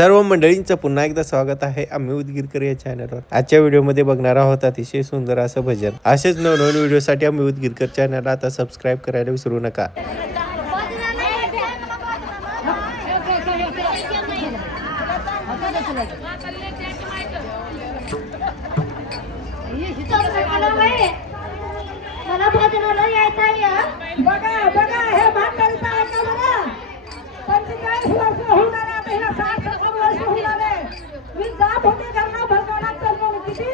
सर्व मंडळींचं पुन्हा एकदा स्वागत आहे आम्ही उदगीरकर या चॅनलवर। आजच्या व्हिडिओमध्ये बघणार आहोत अतिशय सुंदर असं भजन। असेच नवनवीन व्हिडिओसाठी आम्ही उदगीरकर चॅनलला आता सबस्क्राईब करायला विसरू नका। मला भजनाला यायचं आहे। बघा बघा हे भाकरीचा ऐका बघा। 45 वर्ष होऊन आले आता हिला 60-70 वर्ष होऊन आले। मी जात होते घरला भजनाला चाललो किती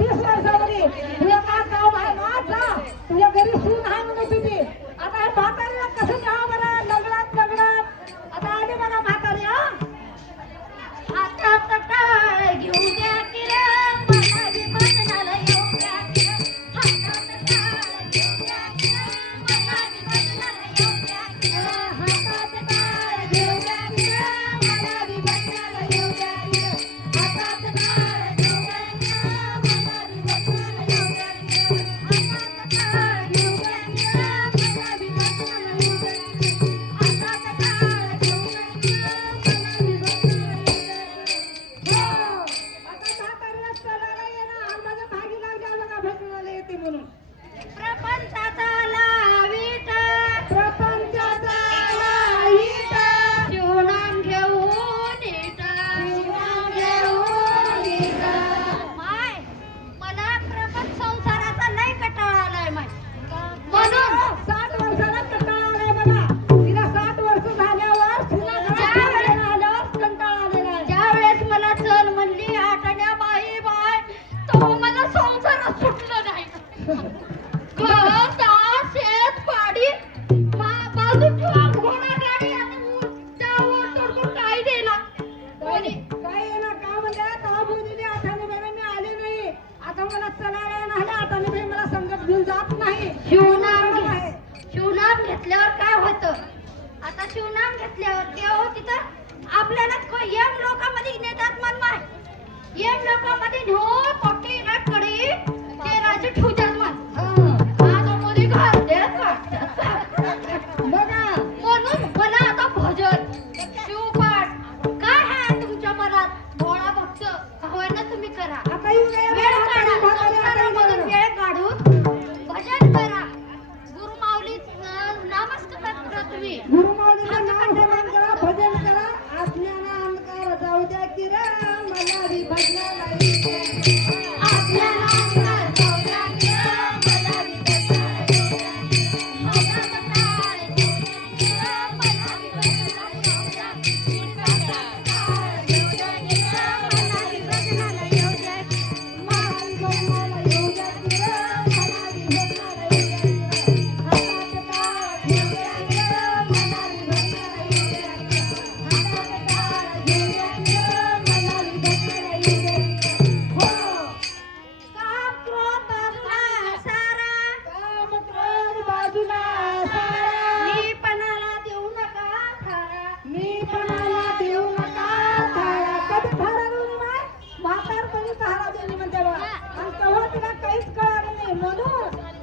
30 वर्षामध्ये तुझ्या का गाव आहे ना जा तुझ्या घरी सून आहे म्हणून किती आता हे भाकरीला कसं जावं बरं लग्नात आता आली बघा भाकरी आता टाळ घेऊ द्या की रे मला बी भजनाला येऊ द्या की शिवनाम घेतल्यावर काय होतं आता शिवनाम घेतल्यावर देव तिथं आपल्याला यम लोकांमध्ये नेतात मनमाय यम लोकांमध्ये ढो पोटी रटकडी ते राजे ठुतात मन आता मोदी घालतात बघा म्हणून मला आता भजन शिवपाठ काय आहे तुमच्या मनात भोळा भक्त हवं तुम्ही करा आता वेळ काढा संसारामधून वेळ काढून भजन करा गुरु माऊली नमस्कार करा तुम्ही गुरु माऊलीला नाम करा भजन करा आज्ञाना अंकार जाऊ द्या की रे मला बी भजनाला आज्ञाना अंकार जाऊ द्या की रे मला बी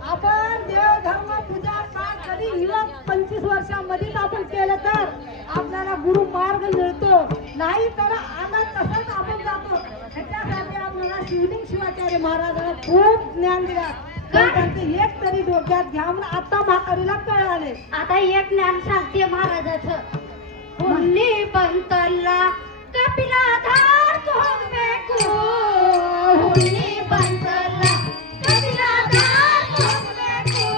आपण देव धर्म पूजा पाठ कधी 25 वर्षांमध्ये आपण केलं तर आपल्याला गुरु मार्ग मिळतो नाही तर आला तसंच आपण जातो त्याच्यासाठी आपल्याला शिवलिंग शिवाचार्य महाराजांना खूप ज्ञान दिलं त्यांचे एक तरी डोक्यात घ्या म्हणून आता भाकरीला कळाले आता एक ज्ञान सांगते महाराजाचं पुण्य पंतला कपिला धार कोंबेको पुण्य पंतला कपिला धार कोंबेको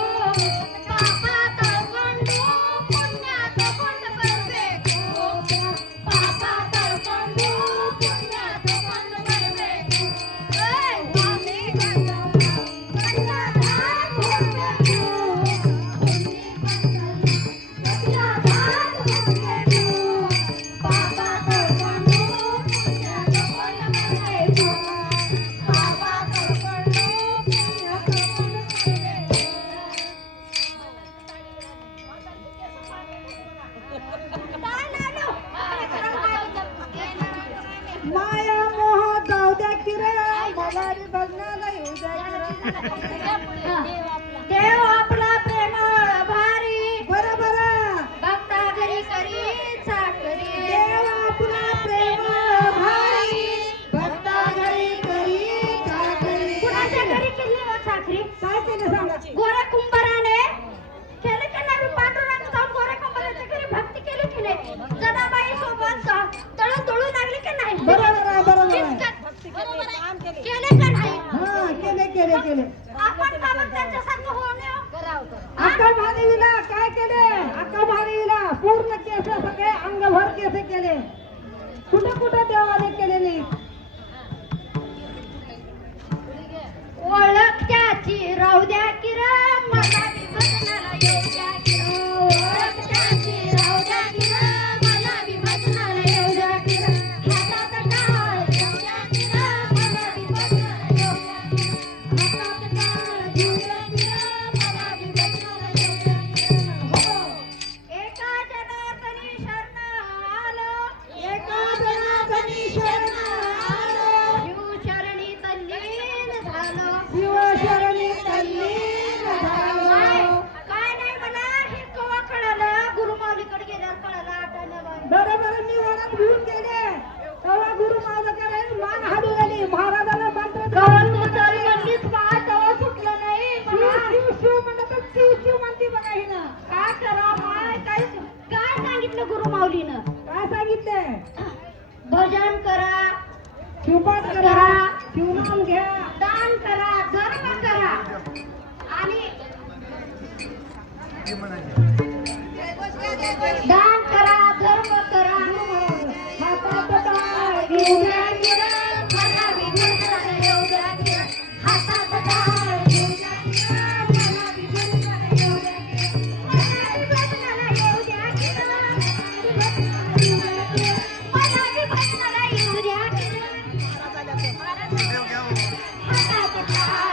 पापा तळपंडू पुण्यात पंड बरबेको पापा तळपंडू पुण्यात पंड बरबेको ए वामी गंगा कपिला धार कोंबेको पुण्य पंतला कपिला धार कोंबेको पापा तळपंडू पुण्यात पंड बरबेको पापा तळपंडू पुण्यात पंड बरबेको माया मोह जाऊ द्या की रे मला बी बघण्याला येऊ द्या देव आपला प्रेमळ भारी बरोबर भक्ता घरी करी चाकरी देव आपला प्रेमळ गेले. आपण का मग त्यांच्यासारखं होऊ नये? अक्का महादेवीला काय केले? अक्का महादेवीला पूर्ण केस सगळे अंगभर केस केले. कुठे कुठे देवाने केलेली. ओळख त्याची राहू द्या की रे, मला बी भजनाला येऊ द्या की रे. ओळख त्याची राहू द्या की रे, मला बी भजनाला येऊ द्या की रे. हातात टाळ घेऊ द्या की रे, मला बी भजनाला येऊ द्या की रे. हातात टाळ घेऊ द्या की रे, मला बी भजनाला येऊ द्या की रे. हो. एका जनार्दनी शरण आलो, एका जनार्दनी शरण आलो. शिवचरणी तल्लीन झालो. शिवशरणी तल्लीन झालो. काय नाही मला हे केव्हा कळालं? गुरुमाऊलीकडे गेल्यावर कळालं. आठवलं बरोबर मी वरात घेऊन गेले तेव्हा गुरु माझं काय मान हालू गेली. महाराजाला मंत्र म्हणलीच का तेव्हा सुटलं नाही मला. शिव शिव म्हणत शिव शिव म्हणती बघा हिनं. काय करा काय सांगितलं गुरुमाऊलीनं? काय सांगितलंय? भजन करा, शिवपाठ करा, शिवनाम घ्या. दान करा, धर्म करा आणि दान करा, धर्म करा. हातात टाळ येऊ द्या की रे, मला बी भजनाला येऊ द्या की रे. हातात टाळ घेऊ द्या की रे, मला बी भजनाला येऊ द्या की रे. मला बी भजनाला येऊ द्या की रे. मला बी भजनाला येऊ द्या की रे. हातात टाळ